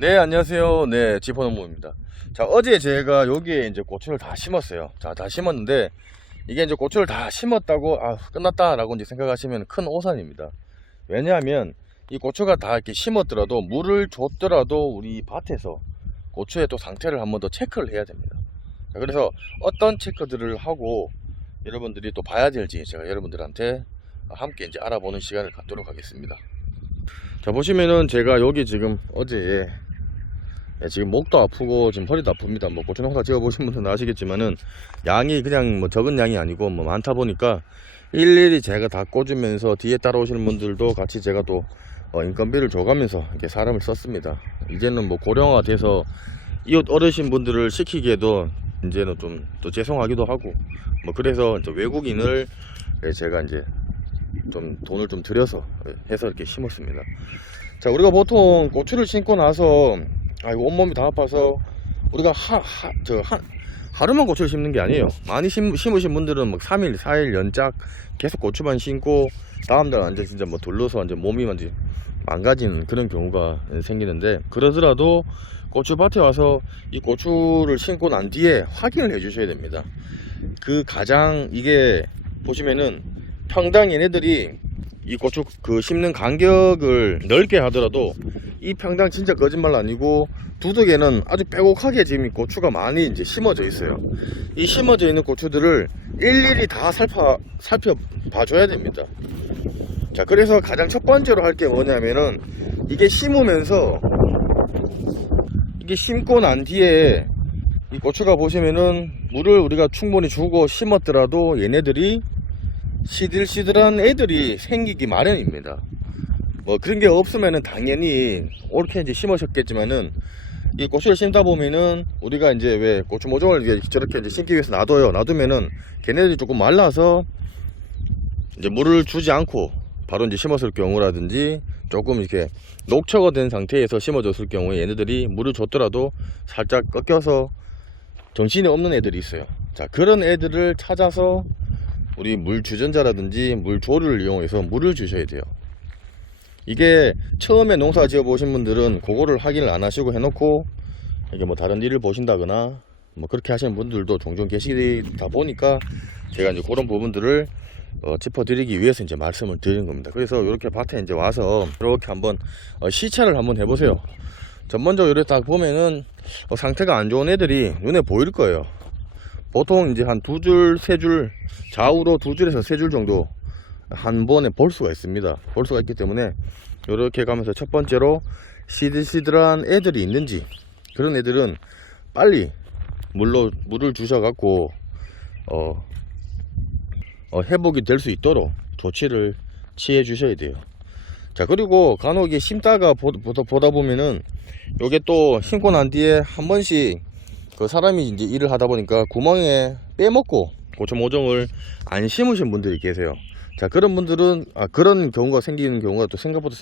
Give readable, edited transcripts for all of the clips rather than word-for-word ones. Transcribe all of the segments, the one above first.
네, 안녕하세요. 네, 지포농부입니다. 자, 어제 제가 여기에 이제 고추를 다 심었어요. 자, 다 심었는데, 이게 이제 고추를 다 심었다고, 끝났다라고 이제 생각하시면 큰 오산입니다. 왜냐하면, 이 고추가 다 이렇게 심었더라도, 물을 줬더라도, 우리 밭에서 고추의 또 상태를 한번 더 체크를 해야 됩니다. 자, 그래서 어떤 체크들을 하고, 여러분들이 또 봐야 될지, 제가 여러분들한테 함께 이제 알아보는 시간을 갖도록 하겠습니다. 자, 보시면은 제가 여기 지금 어제 지금 목도 아프고 지금 허리도 아픕니다. 뭐 고추 농사 지어 보신 분들은 아시겠지만은 양이 그냥 뭐 적은 양이 아니고 뭐 많다 보니까 일일이 제가 다 꽂으면서 뒤에 따라오시는 분들도 같이 제가 또 인건비를 줘가면서 이렇게 사람을 썼습니다. 이제는 뭐 고령화 돼서 이웃 어르신 분들을 시키기에도 이제는 좀 또 죄송하기도 하고 뭐 그래서 이제 외국인을 제가 이제 좀 돈을 좀 들여서 해서 이렇게 심었습니다. 자, 우리가 보통 고추를 심고 나서 아이고 온몸이 다 아파서 우리가 하루만 고추를 심는 게 아니에요. 많이 심으신 분들은 막 3일 4일 연짝 계속 고추만 심고 다음날 완전 진짜 뭐 돌려서 완전 몸이 완전 망가지는 그런 경우가 생기는데, 그러더라도 고추밭에 와서 이 고추를 심고 난 뒤에 확인을 해 주셔야 됩니다. 그 가장 이게 보시면은 평당 얘네들이 이 고추 그 심는 간격을 넓게 하더라도 이 평당 진짜 거짓말 아니고 두둑에는 아주 빼곡하게 지금 고추가 많이 이제 심어져 있어요. 이 심어져 있는 고추들을 일일이 다 살펴봐 줘야 됩니다. 자, 그래서 가장 첫 번째로 할 게 뭐냐면은 이게 심으면서 이게 심고 난 뒤에 이 고추가 보시면은 물을 우리가 충분히 주고 심었더라도 얘네들이 시들시들한 애들이 생기기 마련입니다. 뭐 그런 게 없으면은 당연히 옳게 이제 심으셨겠지만은 이 고추를 심다 보면은 우리가 이제 왜 고추 모종을 저렇게 이제 심기 위해서 놔두면은 걔네들이 조금 말라서 이제 물을 주지 않고 바로 이제 심었을 경우라든지 조금 이렇게 녹초가 된 상태에서 심어졌을 경우에 얘네들이 물을 줬더라도 살짝 꺾여서 정신이 없는 애들이 있어요. 자, 그런 애들을 찾아서 우리 물 주전자라든지 물조를 이용해서 물을 주셔야 돼요. 이게 처음에 농사 지어 보신 분들은 그거를 확인을 안 하시고 해놓고 이게 뭐 다른 일을 보신다거나 뭐 그렇게 하시는 분들도 종종 계시다 보니까 제가 이제 그런 부분들을 짚어드리기 위해서 이제 말씀을 드리는 겁니다. 그래서 이렇게 밭에 이제 와서 이렇게 한번 시찰을 한번 해보세요. 먼저 이렇게 딱 보면은 상태가 안 좋은 애들이 눈에 보일 거예요. 보통 이제 한 두 줄, 세 줄, 좌우로 두 줄에서 세 줄 정도 한 번에 볼 수가 있습니다. 볼 수가 있기 때문에 이렇게 가면서 첫 번째로 시들시들한 애들이 있는지, 그런 애들은 빨리 물을 주셔갖고 회복이 될 수 있도록 조치를 취해 주셔야 돼요. 자, 그리고 간혹 이게 심다가 보다 보면은 요게 또 심고 난 뒤에 한 번씩 그 사람이 이제 일을 하다 보니까 구멍에 빼먹고 고추 모종을 안 심으신 분들이 계세요. 자, 그런 분들은 그런 경우가 생기는 경우가 또 생각보다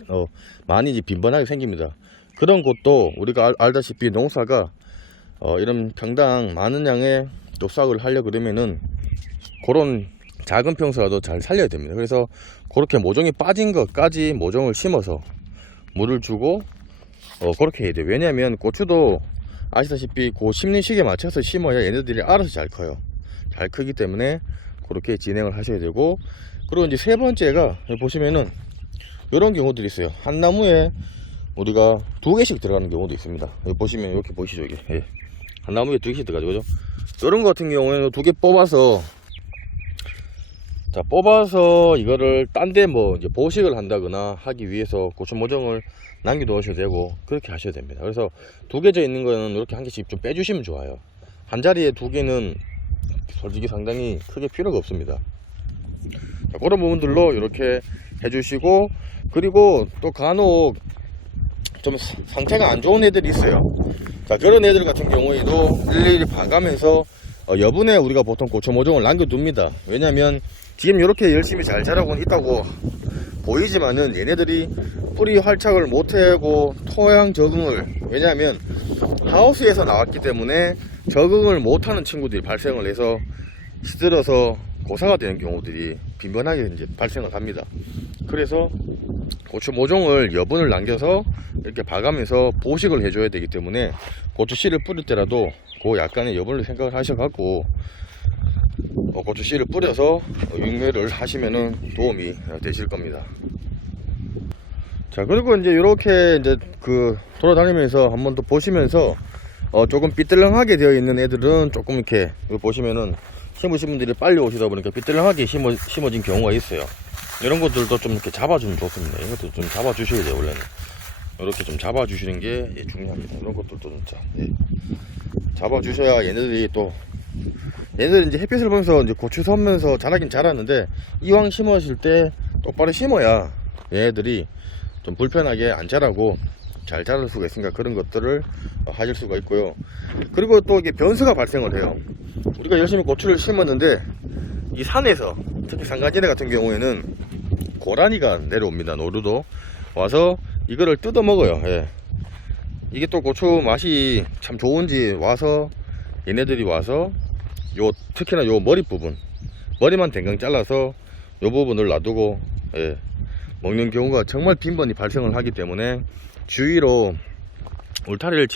많이 이제 빈번하게 생깁니다. 그런 곳도 우리가 알다시피 농사가 이런 평당 많은 양의 또 수확을 하려고 그러면은 그런 작은 평수라도 잘 살려야 됩니다. 그래서 그렇게 모종이 빠진 것까지 모종을 심어서 물을 주고 그렇게 해야 돼요. 왜냐하면 고추도 아시다시피 그 심는 시기에 맞춰서 심어야 얘네들이 알아서 잘 커요. 잘 크기 때문에 그렇게 진행을 하셔야 되고, 그리고 이제 세 번째가 보시면은 이런 경우들이 있어요. 한 나무에 우리가 두 개씩 들어가는 경우도 있습니다. 여기 보시면 이렇게 보이시죠? 이게 한 나무에 두 개씩 들어가죠, 그죠? 이런 거 같은 경우에는 두 개 뽑아서 이거를 딴 데 뭐 이제 보식을 한다거나 하기 위해서 고추 모종을 남겨두셔도 되고 그렇게 하셔야 됩니다. 그래서 두 개져 있는 거는 이렇게 한 개씩 좀 빼주시면 좋아요. 한 자리에 두 개는 솔직히 상당히 크게 필요가 없습니다. 자, 그런 부분들로 이렇게 해주시고, 그리고 또 간혹 좀 상태가 안 좋은 애들이 있어요. 자, 그런 애들 같은 경우에도 일일이 봐가면서 여분에 우리가 보통 고추 모종을 남겨둡니다. 왜냐면 지금 이렇게 열심히 잘 자라고는 있다고 보이지만은 얘네들이 뿌리 활착을 못하고 토양 적응을, 왜냐하면 하우스에서 나왔기 때문에 적응을 못하는 친구들이 발생을 해서 시들어서 고사가 되는 경우들이 빈번하게 이제 발생을 합니다. 그래서 고추 모종을 여분을 남겨서 이렇게 봐가면서 보식을 해줘야 되기 때문에 고추 씨를 뿌릴 때라도 그 약간의 여분을 생각을 하셔갖고 고추 씨를 뿌려서 육매를 하시면은 도움이 되실 겁니다. 자, 그리고 이제 이렇게 이제 그 돌아다니면서 한번 더 보시면서 조금 삐뚤렁하게 되어 있는 애들은 조금 이렇게 보시면은 심으신 분들이 빨리 오시다 보니까 삐뚤렁하게 심어진 경우가 있어요. 이런 것들도 좀 이렇게 잡아주면 좋습니다. 이것도 좀 잡아주셔야 돼요. 원래는 이렇게 좀 잡아주시는 게 중요합니다. 이런 것들도 좀 잡아주셔야 얘네들이 이제 햇빛을 보면서 이제 고추 서면서 자라긴 자라는데, 이왕 심으실 때 똑바로 심어야 얘네들이 좀 불편하게 안 자라고 잘 자랄 수가 있으니까 그런 것들을 하실 수가 있고요. 그리고 또 이게 변수가 발생을 해요. 우리가 열심히 고추를 심었는데 이 산에서, 특히 산간지대 같은 경우에는 고라니가 내려옵니다. 노루도 와서 이거를 뜯어 먹어요. 예. 이게 또 고추 맛이 참 좋은지 와서 얘네들이 와서 특히나 요 머리 부분, 머리만 댕강 잘라서 요 부분을 놔두고 먹는 경우가 정말 빈번히 발생을 하기 때문에 주위로 울타리를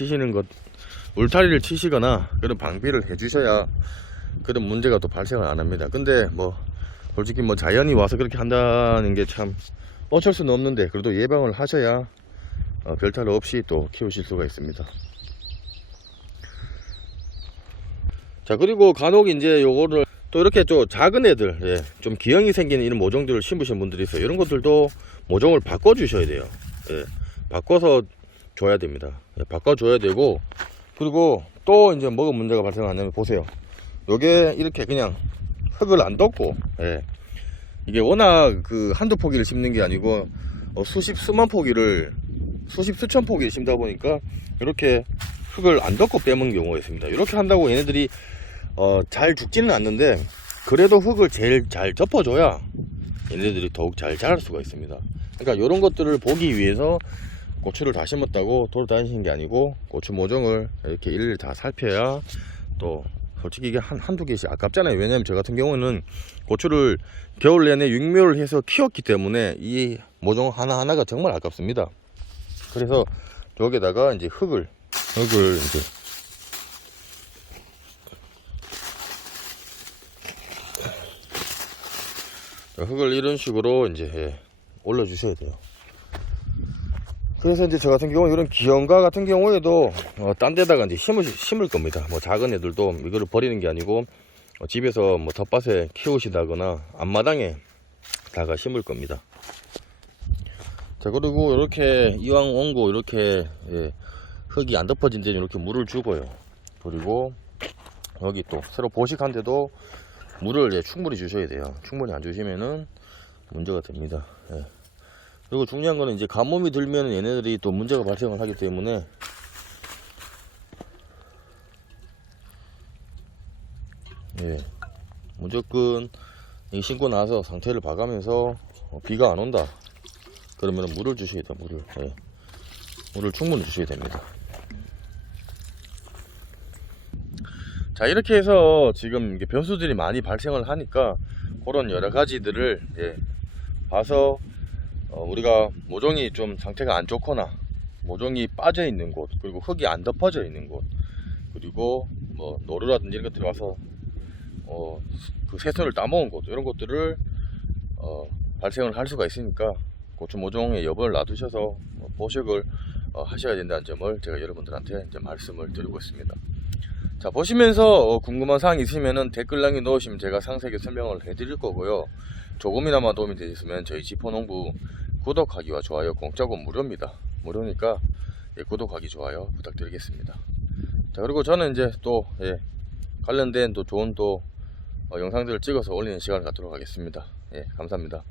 치시거나 그런 방비를 해주셔야 그런 문제가 또 발생을 안 합니다. 근데 뭐 솔직히 뭐 자연이 와서 그렇게 한다는 게 참 어쩔 수는 없는데, 그래도 예방을 하셔야 별탈 없이 또 키우실 수가 있습니다. 자, 그리고 간혹 이제 요거를 또 이렇게 좀 작은 애들, 좀 기형이 생기는 이런 모종들을 심으신 분들이 있어요. 이런 것들도 모종을 바꿔 주셔야 돼요. 바꿔서 줘야 됩니다. 바꿔 줘야 되고, 그리고 또 이제 뭐가 문제가 발생하냐면 보세요. 요게 이렇게 그냥 흙을 안 덮고, 이게 워낙 그 한두 포기를 심는 게 아니고 수천 포기를 심다 보니까 이렇게 흙을 안 덮고 빼먹는 경우가 있습니다. 이렇게 한다고 얘네들이 잘 죽지는 않는데, 그래도 흙을 제일 잘 덮어줘야 얘네들이 더욱 잘 자랄 수가 있습니다. 그러니까 이런 것들을 보기 위해서 고추를 다 심었다고 돌아다니시는 게 아니고, 고추 모종을 이렇게 일일이 다 살펴야, 또 솔직히 이게 한두 개씩 아깝잖아요. 왜냐면 저 같은 경우는 고추를 겨울 내내 육묘를 해서 키웠기 때문에 이 모종 하나하나가 정말 아깝습니다. 그래서 여기다가 이제 흙을 이제 흙을 이런 식으로 이제 올려 주셔야 돼요. 그래서 이제 저 같은 경우 이런 기형가 같은 경우에도 딴 데다가 이제 심을 겁니다. 뭐 작은 애들도 이거를 버리는 게 아니고 집에서 뭐 텃밭에 키우시다거나 앞마당에 다가 심을 겁니다. 자, 그리고 이렇게 이왕 온 거 이렇게 흙이 안 덮어진 데는 이렇게 물을 주고요. 그리고 여기 또 새로 보식한 데도 물을 충분히 주셔야 돼요. 충분히 안 주시면은 문제가 됩니다. 그리고 중요한 거는 이제 가뭄이 들면 얘네들이 또 문제가 발생을 하기 때문에 무조건 신고 나서 상태를 봐가면서 비가 안 온다 그러면 물을 주셔야 돼요. 물을 충분히 주셔야 됩니다. 자, 이렇게 해서 지금 이게 변수들이 많이 발생을 하니까 그런 여러 가지들을 봐서 우리가 모종이 좀 상태가 안 좋거나 모종이 빠져 있는 곳, 그리고 흙이 안 덮어져 있는 곳, 그리고 뭐 노루라든지 이런 것들이 와서 그 새순을 따먹은 곳, 이런 것들을 발생을 할 수가 있으니까 고추 모종의 여분을 놔두셔서 보식을 하셔야 된다는 점을 제가 여러분들한테 이제 말씀을 드리고 있습니다. 자, 보시면서 궁금한 사항이 있으면은 댓글란에 넣으시면 제가 상세하게 설명을 해드릴 거고요. 조금이나마 도움이 되셨으면 저희 지포농부 구독하기와 좋아요 공짜고 무료입니다. 무료니까 구독하기 좋아요 부탁드리겠습니다. 자, 그리고 저는 이제 또 관련된 또 좋은 또 영상들을 찍어서 올리는 시간을 갖도록 하겠습니다. 감사합니다.